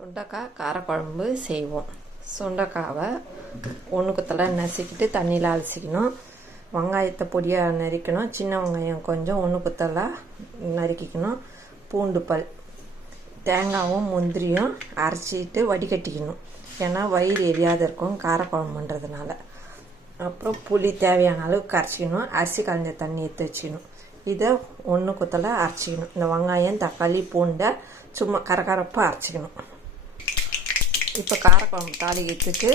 சுண்டைக்காய் காரக்குழம்பு செய்வோம். சுண்டைக்காவை ஒன்றுக்குத்தலை நசுக்கிட்டு தண்ணியில் அலசிக்கணும். வெங்காயத்தை பொடியாக நறுக்கணும். சின்ன வெங்காயம் கொஞ்சம் ஒன்றுக்குத்தலை நறுக்கிக்கணும். பூண்டு பல், தேங்காயும் முந்திரியும் அரைச்சிட்டு வடிகட்டிக்கணும். ஏன்னா வயிறு எரியாத இருக்கும் காரக்குழம்புன்றதுனால. அப்புறம் புளி தேவையான அளவு கரைச்சிக்கணும். அரிசி கலந்த தண்ணி எடுத்து வச்சுக்கணும். இதை ஒன்றுக்குத்தலை அரைச்சிக்கணும். இந்த வெங்காயம் தக்காளி பூண்டை சும்மா கரகரப்பாக அரைச்சிக்கணும். இப்போ காரக்குழம்பு தாளிக்கிறதுக்கு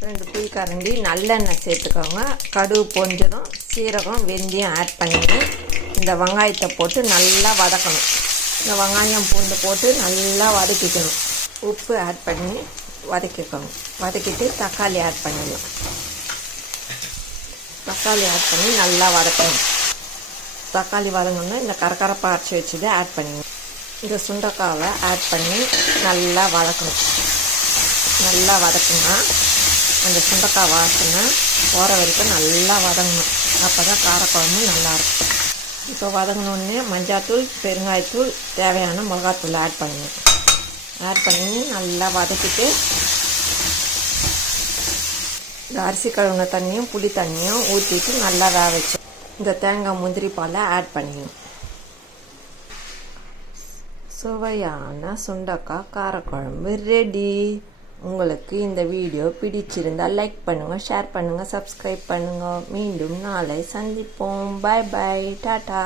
2 புளிக்கரண்டி நல்லெண்ணெய் சேர்த்துக்கோங்க. கடுகு பொஞ்சதும் சீரகம் வெந்தயம் ஆட் பண்ணிட்டு இந்த வெங்காயத்தை போட்டு நல்லா வதக்கணும். இந்த வெங்காயம் பூண்டு போட்டு நல்லா வதக்கிக்கணும். உப்பு ஆட் பண்ணி வதக்கிக்கோங்க. வதக்கிட்டு தக்காளி ஆட் பண்ணிடலாம். தக்காளி ஆட் பண்ணி நல்லா வதக்கணும். தக்காளி வதங்கணுன்னா இந்த கரகரப்பாக அரைச்சி வச்சுட்டு ஆட் பண்ணிக்கணும். இந்த சுண்டைக்காவை ஆட் பண்ணி நல்லா வதக்கணும். நல்லா வதக்குனா அந்த சுண்டைக்காய் வாசனை போகிற வரைக்கும் நல்லா வதங்கணும். அப்போ தான் காரக்குழம்பு நல்லாயிருக்கும். இப்போ வதங்கினோடனே மஞ்சாத்தூள் பெருங்காயத்தூள் தேவையான மிளகாத்தூள் ஆட் பண்ணணும். ஆட் பண்ணி நல்லா வதக்கிட்டு இந்த அரிசி கழுவின தண்ணியும் புளி தண்ணியும் ஊற்றிட்டு நல்லா வேக வச்சு இந்த தேங்காய் முந்திரி பாலை ஆட் பண்ணிக்கணும். சுவையான சுண்டைக்காய் காரக்குழம்பு ரெடி. உங்களுக்கு இந்த வீடியோ பிடிச்சிருந்தால் லைக் பண்ணுங்கள், ஷேர் பண்ணுங்கள், சப்ஸ்கிரைப் பண்ணுங்கள். மீண்டும் நாளை சந்திப்போம். பாய் பாய், டாட்டா.